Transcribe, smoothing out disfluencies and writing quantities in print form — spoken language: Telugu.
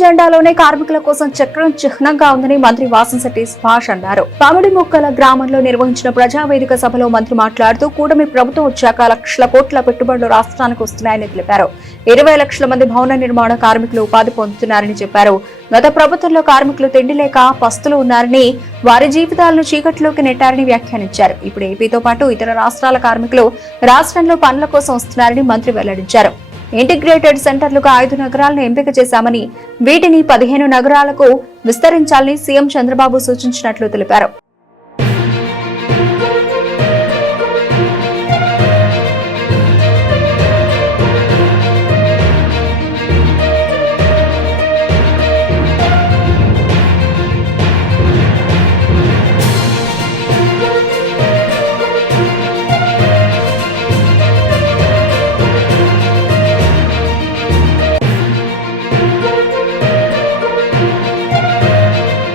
జెండాలోనే కార్మికుల కోసం చక్రం చిహ్నంగా ఉందని మంత్రి వాసంశెట్టి సుభాష్ అన్నారు. పామిడిముక్కల గ్రామంలో నిర్వహించిన ప్రజావేదిక సభలో మంత్రి మాట్లాడుతూ కూటమి ప్రభుత్వం వచ్చాక లక్షల కోట్ల పెట్టుబడులు రాష్ట్రానికి వస్తున్నాయని తెలిపారు. 20 లక్షల మంది భవన నిర్మాణ కార్మికులు ఉపాధి పొందుతున్నారని చెప్పారు. గత ప్రభుత్వంలో కార్మికులు తిండి లేక పస్తులు ఉన్నారని, వారి జీవితాలను చీకట్లోకి నెట్టారని వ్యాఖ్యానించారు. ఇప్పుడు ఏపీతో పాటు ఇతర రాష్ట్రాల కార్మికులు రాష్ట్రంలో పనుల కోసం వస్తున్నారని మంత్రి వెల్లడించారు. ఇంటిగ్రేటెడ్ సెంటర్లుగా 5 నగరాలను ఎంపిక చేశామని, వీటిని 15 నగరాలకు విస్తరించాలని సీఎం చంద్రబాబు సూచించినట్లు తెలిపారు.